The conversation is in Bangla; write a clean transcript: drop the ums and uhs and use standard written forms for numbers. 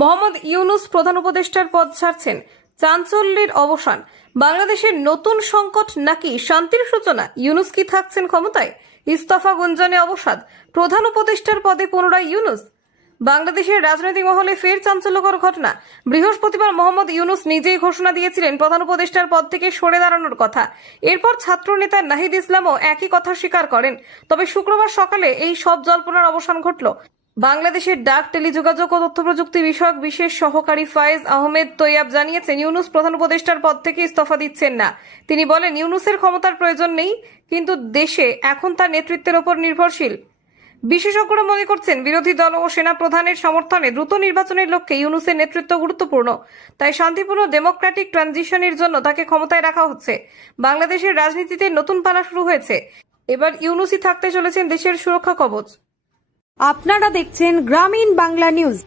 মোহাম্মদ ইউনুস প্রধান উপদেষ্টার পদ ছাড়ছেন, চাঞ্চল্যের অবসান। বাংলাদেশের নতুন সংকট নাকি শান্তির সূচনা? ইউনুস কি থাকছেন ক্ষমতায়? ইস্তফা গুঞ্জনে অবসাদ, প্রধান উপদেষ্টার পদে পুনরায় ইউনুস। বাংলাদেশের রাজনৈতিক মহলে ফের চাঞ্চল্যকর ঘটনা। বৃহস্পতিবার মোহাম্মদ ইউনুস নিজেই ঘোষণা দিয়েছিলেন প্রধান উপদেষ্টার পদ থেকে সরে দাঁড়ানোর কথা। এরপর ছাত্রনেতা নাহিদ ইসলামও একই কথা স্বীকার করেন। তবে শুক্রবার সকালে এই সব জল্পনার অবসান ঘটল। বাংলাদেশের ডাক, টেলিযোগাযোগ ও তথ্য প্রযুক্তি বিষয়ক বিশেষ সহকারী ফায়েজ আহমেদ তৈয়াব জানিয়েছেন, ইউনুস প্রধান উপদেষ্টার পদ থেকে ইস্তফা দিচ্ছেন না। তিনি বলেন, ইউনুসের ক্ষমতার প্রয়োজন নেই, কিন্তু দেশে এখন তার নেতৃত্বের ওপর নির্ভরশীল। বিশেষজ্ঞরা মনে করছেন, বিরোধী দল ও সেনা প্রধানের সমর্থনে দ্রুত নির্বাচনের লক্ষ্যে ইউনুসের নেতৃত্ব গুরুত্বপূর্ণ। তাই শান্তিপূর্ণ ডেমোক্রেটিক ট্রানজিশনের জন্য তাকে ক্ষমতায় রাখা হচ্ছে। বাংলাদেশের রাজনীতিতে নতুন পালা শুরু হয়েছে। এবার ইউনুসই থাকতে চলেছেন দেশের সুরক্ষা কবচ। আপনারা দেখছেন গ্রামীণ বাংলা নিউজ।